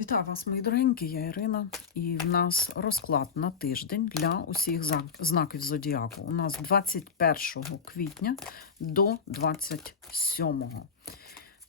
Вітаю вас, мої дорогенькі, я Ірина, і в нас розклад на тиждень для усіх знаків зодіаку. У нас 21 квітня до 27.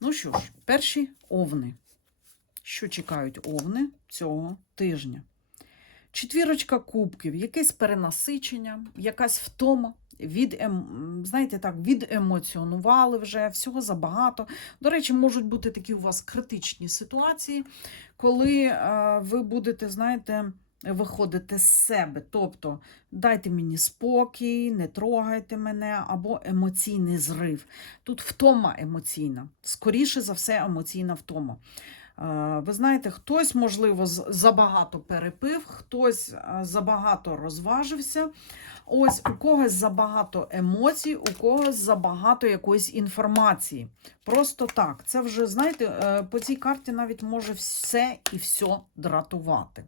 Ну що ж, перші овни. Що чекають овни цього тижня? Четвірочка кубків, якесь перенасичення, якась втома. Від, ем, знаєте так, відемоціонували вже, всього забагато. До речі, можуть бути такі у вас критичні ситуації, коли е, ви будете, знаєте, виходити з себе. Тобто, дайте мені спокій, не трогайте мене, або емоційний зрив. Тут втома емоційна, скоріше за все, емоційна втома. Е, Ви знаєте, хтось, можливо, забагато перепив, хтось е, забагато розважився. Ось у когось забагато емоцій, у когось забагато якоїсь інформації. Просто так. Це вже, знаєте, е, по цій карті навіть може все і все дратувати.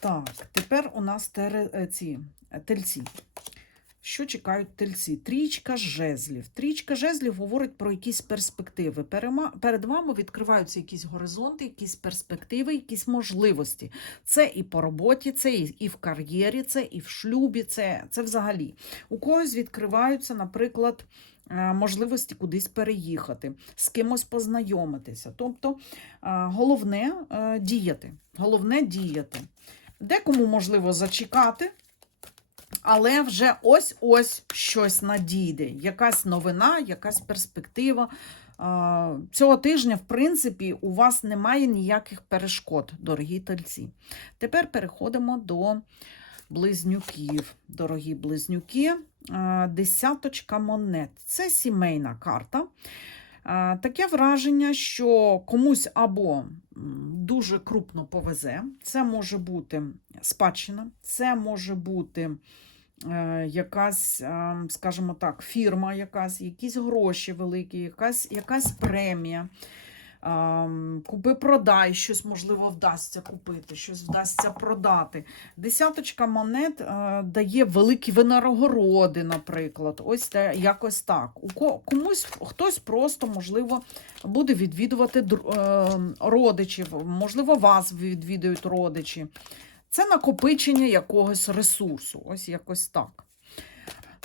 Так, тепер у нас тере, е, ці тельці. Що чекають тельці? Трічка жезлів. Трічка жезлів говорить про якісь перспективи. Перед вами відкриваються якісь горизонти, якісь перспективи, якісь можливості. Це і по роботі, це і і в кар'єрі, це і в шлюбі, це, це взагалі. У когось відкриваються, наприклад, е, можливості кудись переїхати, з кимось познайомитися. Тобто е, головне е, діяти. Головне діяти. Декому можливо зачекати, але вже ось-ось щось надійде. Якась новина, якась перспектива. Цього тижня, в принципі, у вас немає ніяких перешкод, дорогі тельці. Тепер переходимо до близнюків. Дорогі близнюки, десяточка монет. Це сімейна карта. А, Таке враження, що комусь або дуже крупно повезе. Це може бути спадщина, це може бути е, якась, е, скажімо так, фірма, якась, якісь гроші великі, якась, якась премія. Ем, Купи-продай, щось можливо вдасться купити, щось вдасться продати. Десяточка монет е, дає великі винагороди, наприклад. Ось те, якось так. У комусь хтось просто, можливо, буде відвідувати е, родичів, можливо, вас відвідують родичі. Це накопичення якогось ресурсу. Ось якось так.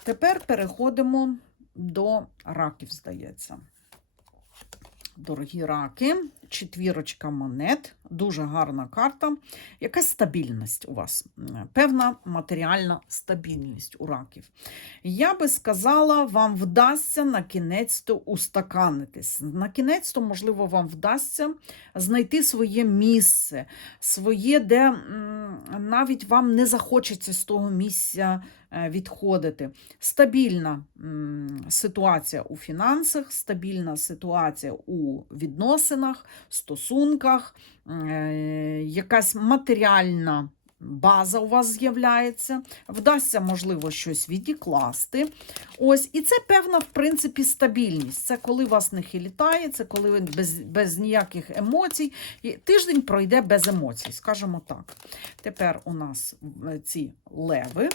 Тепер переходимо до раків, здається. Дорогі раки, четвірочка монет, дуже гарна карта. Якась стабільність у вас, певна матеріальна стабільність у раків. Я би сказала, вам вдасться на кінець-то устаканитись. На кінець-то, можливо, вам вдасться знайти своє місце, своє, де навіть вам не захочеться з того місця відходити. Стабільна ситуація у фінансах, стабільна ситуація у відносинах, стосунках, е, якась матеріальна. База у вас з'являється, вдасться, можливо, щось відікласти. Ось, і це певна, в принципі, стабільність. Це коли вас не хилітає, це коли ви без, без ніяких емоцій. І тиждень пройде без емоцій, скажімо так. Тепер у нас е, ці леви,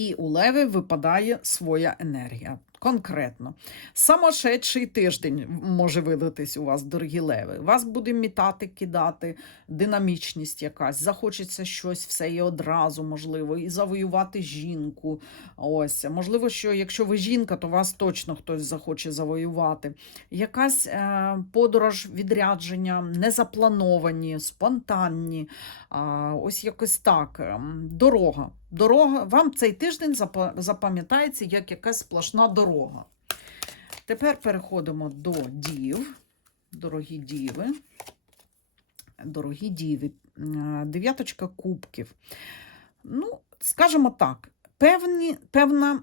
і у леви випадає своя енергія. Конкретно, самошедший тиждень може видатись у вас, дорогі леви. Вас буде мітати, кидати, динамічність якась, захочеться щось все і одразу, можливо, і завоювати жінку. Ось, можливо, що якщо ви жінка, то вас точно хтось захоче завоювати. Якась е, подорож, відрядження, незаплановані, спонтанні. А, ось якось так. ем, Дорога. Дорога. Вам цей тиждень запам'ятається як якась сплошна дорога. Тепер переходимо до дів. Дорогі діви. Дорогі діви. Е, Дев'яточка кубків. Ну, скажімо так, певні, певна,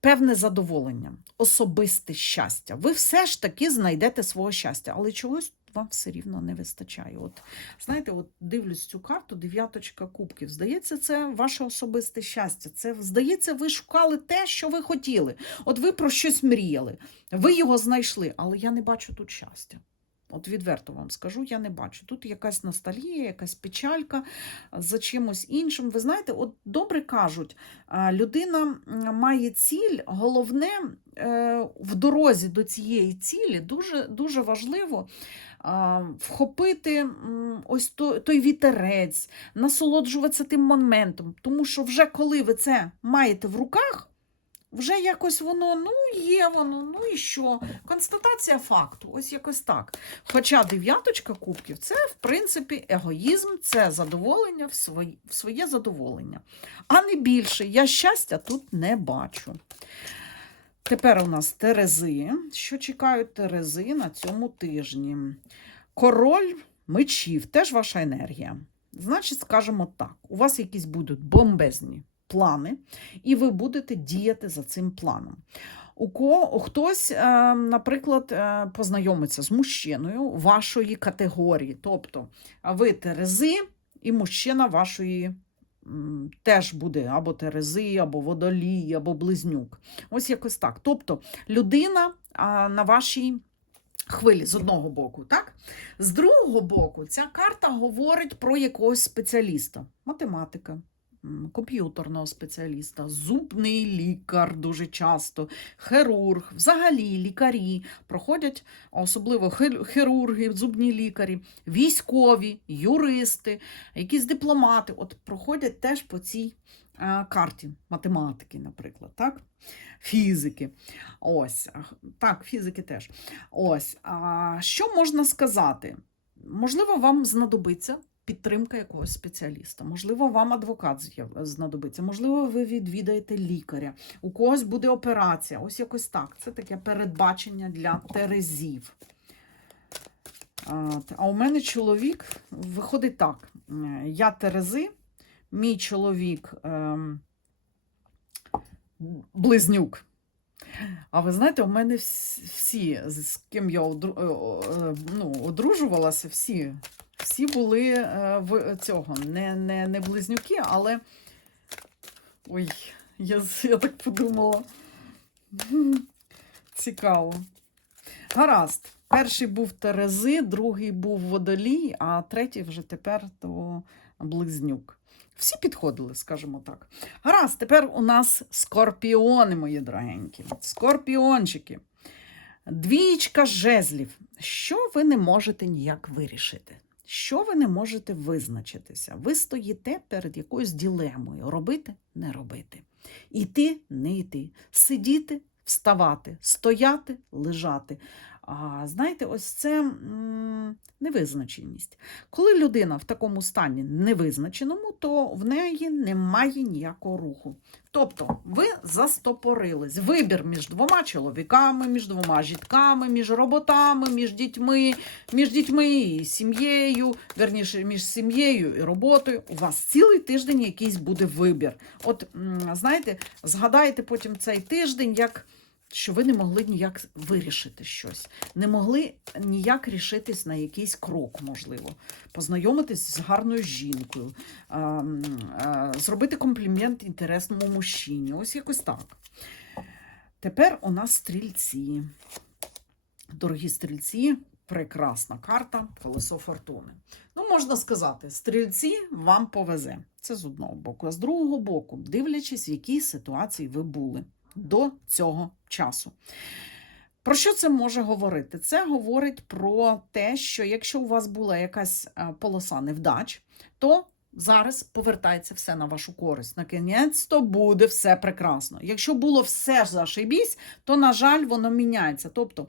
певне задоволення, особисте щастя. Ви все ж таки знайдете свого щастя, але чогось вам все рівно не вистачає. От знаєте, от дивлюсь цю карту, дев'яточка кубків. Здається, це ваше особисте щастя. Це здається, ви шукали те, що ви хотіли. От ви про щось мріяли, ви його знайшли, але я не бачу тут щастя. От відверто вам скажу, я не бачу. Тут якась ностальгія, якась печалька за чимось іншим. Ви знаєте, от добре кажуть, людина має ціль, головне е, в дорозі до цієї цілі дуже, дуже важливо вхопити ось то- той вітерець, насолоджуватися тим моментом. Тому що вже коли ви це маєте в руках, вже якось воно, ну, є воно, ну і що? Констатація факту, ось якось так. Хоча дев'яточка кубків це, в принципі, егоїзм, це задоволення в своє, в своє задоволення. А не більше. Я щастя тут не бачу. Тепер у нас Терези. Що чекають Терези на цьому тижні? Король мечів, теж ваша енергія. Значить, скажемо так: у вас якісь будуть бомбезні плани, і ви будете діяти за цим планом. У кого хтось, е, наприклад, е, познайомиться з мужчиною вашої категорії, тобто ви Терези і мужчина вашої теж буде або Терези, або водолій, або близнюк. Ось якось так. Тобто людина на вашій хвилі з одного боку, так? З другого боку, ця карта говорить про якогось спеціаліста, математика. Комп'ютерного спеціаліста, зубний лікар дуже часто, хірург, взагалі лікарі проходять, особливо хірурги, зубні лікарі, військові, юристи, якісь дипломати, от проходять теж по цій е, карті математики, наприклад, так? Фізики. Ось, так, фізики теж. Ось, а що можна сказати? Можливо, вам знадобиться підтримка якогось спеціаліста, можливо, вам адвокат знадобиться, можливо, ви відвідаєте лікаря, у когось буде операція. Ось якось так. Це таке передбачення для терезів. А, у мене чоловік виходить так: я Терези, мій чоловік ем, близнюк. А ви знаєте, у мене всі, з ким я ну, одружувалася, всі, всі були е, в цього, не, не, не близнюки, але. Ой, я, я так подумала. Цікаво. Гаразд. Перший був Терези, другий був водолій, а третій вже тепер то близнюк. Всі підходили, скажімо так. Гаразд, тепер у нас скорпіони, мої дорогенькі. Скорпіончики. Двічка жезлів. Що ви не можете ніяк вирішити? Що ви не можете визначитися? Ви стоїте перед якоюсь ділемою: робити, не робити. Іти, не йти, сидіти, вставати, стояти, лежати. А знаєте, ось це м, невизначеність. Коли людина в такому стані невизначеному, то в неї немає ніякого руху. Тобто ви застопорились. Вибір між двома чоловіками, між двома жітками, між роботами, між дітьми, між дітьми і сім'єю, верніше, між сім'єю і роботою. У вас цілий тиждень якийсь буде вибір. От м, знаєте, згадайте потім цей тиждень, як. Що ви не могли ніяк вирішити щось, не могли ніяк рішитись на якийсь крок, можливо, познайомитись з гарною жінкою, а, зробити комплімент інтересному мужчині. Ось якось так. Тепер у нас стрільці. Дорогі стрільці, прекрасна карта, колесо фортуни. Ну, можна сказати, стрільці вам повезе. Це з одного боку. А з другого боку, дивлячись, в якій ситуації ви були до цього часу. Про що це може говорити? Це говорить про те, що якщо у вас була якась е, полоса невдач, то зараз повертається все на вашу користь. Накінець-то буде все прекрасно. Якщо було все зашибісь, то, на жаль, воно міняється. Тобто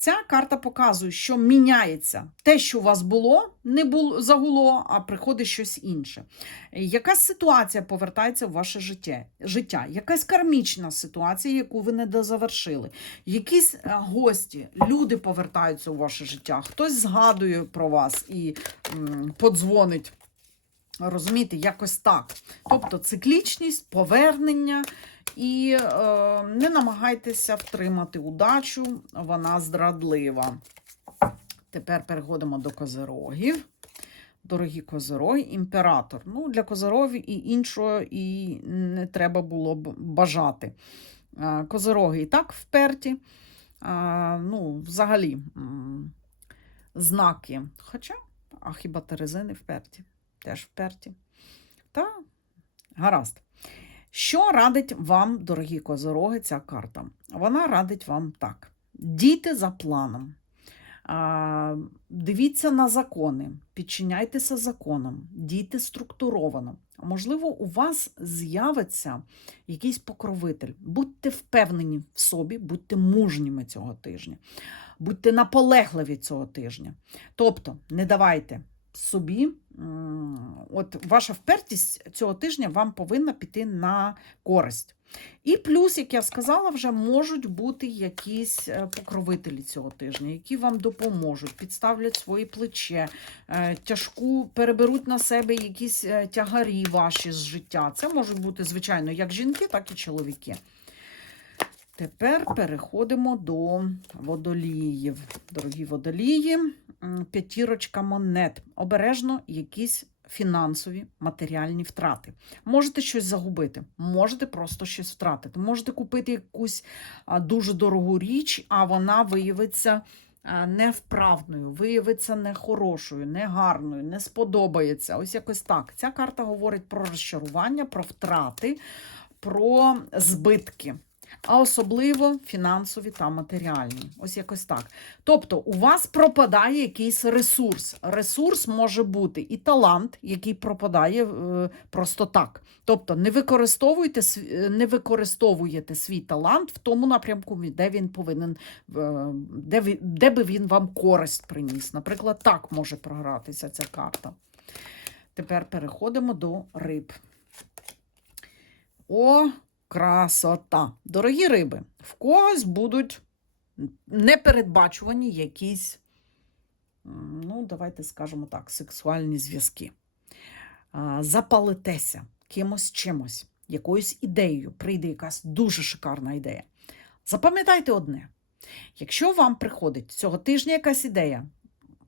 ця карта показує, що міняється те, що у вас було, не було загуло, а приходить щось інше. Якась ситуація повертається в ваше життя, життя, якась кармічна ситуація, яку ви не дозавершили. Якісь е, гості, люди повертаються у ваше життя, хтось згадує про вас і м, подзвонить. Розумієте, якось так. Тобто циклічність, повернення, і е, не намагайтеся втримати удачу, вона зрадлива. Тепер переходимо до козирогів. Дорогі козироги, імператор. Ну, для козирогів і іншого і не треба було б бажати. Е, Козироги і так вперті. Е, Ну, взагалі, знаки. Хоча, а хіба Терези не вперті? Теж вперті. Та гаразд. Що радить вам, дорогі козороги, ця карта? Вона радить вам так: дійте за планом. Дивіться на закони, підчиняйтеся законам, дійте структуровано. Можливо, у вас з'явиться якийсь покровитель. Будьте впевнені в собі, будьте мужніми цього тижня, будьте наполегливі цього тижня. Тобто, не давайте собі, от ваша впертість цього тижня вам повинна піти на користь. І плюс, як я сказала, вже можуть бути якісь е, покровителі цього тижня, які вам допоможуть, підставлять свої плече, е, тяжку переберуть на себе якісь е, тягарі ваші з життя. Це можуть бути, звичайно, як жінки, так і чоловіки. Тепер переходимо до водоліїв. Дорогі водолії, п'ятірочка монет. Обережно якісь фінансові матеріальні втрати. Можете щось загубити, можете просто щось втратити. Можете купити якусь дуже дорогу річ, а вона виявиться невправною, виявиться нехорошою, негарною, не сподобається. Ось якось так. Ця карта говорить про розчарування, про втрати, про збитки. А особливо фінансові та матеріальні. Ось якось так. Тобто, у вас пропадає якийсь ресурс. Ресурс може бути і талант, який пропадає е, просто так. Тобто, не використовуйте е, не використовуєте свій талант в тому напрямку, де він повинен, е, де, де би він вам користь приніс. Наприклад, так може програтися ця карта. Тепер переходимо до риб. О, красота! Дорогі риби, в когось будуть непередбачувані якісь, ну, давайте скажемо так, сексуальні зв'язки. Запалитеся кимось чимось, якоюсь ідеєю. Прийде якась дуже шикарна ідея. Запам'ятайте одне: якщо вам приходить цього тижня якась ідея,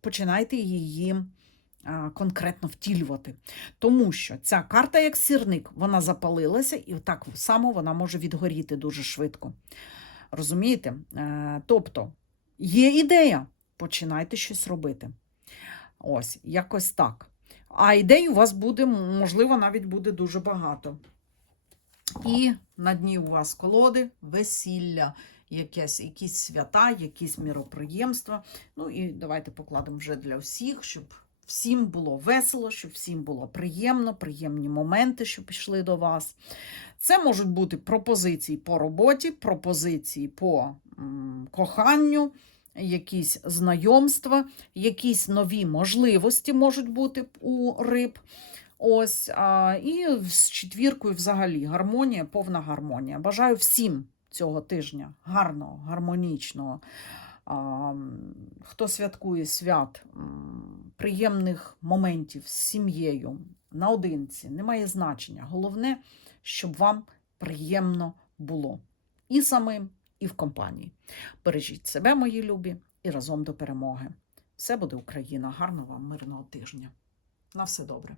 починайте її конкретно втілювати. Тому що ця карта, як сірник, вона запалилася, і так само вона може відгоріти дуже швидко. Розумієте? Е, Тобто є ідея, починайте щось робити. Ось, якось так. А ідей у вас буде, можливо, навіть буде дуже багато. І на дні у вас колоди, весілля, якесь, якісь свята, якісь міроприємства. Ну і давайте покладемо вже для всіх, щоб всім було весело, щоб всім було приємно, приємні моменти, що пішли до вас. Це можуть бути пропозиції по роботі, пропозиції по коханню, якісь знайомства, якісь нові можливості можуть бути у риб. Ось, а, і з четвіркою взагалі гармонія, повна гармонія. Бажаю всім цього тижня гарного, гармонічного. Хто святкує свят, приємних моментів з сім'єю, наодинці, немає значення. Головне, щоб вам приємно було і самим, і в компанії. Бережіть себе, мої любі, і разом до перемоги. Все буде Україна. Гарного вам мирного тижня. На все добре.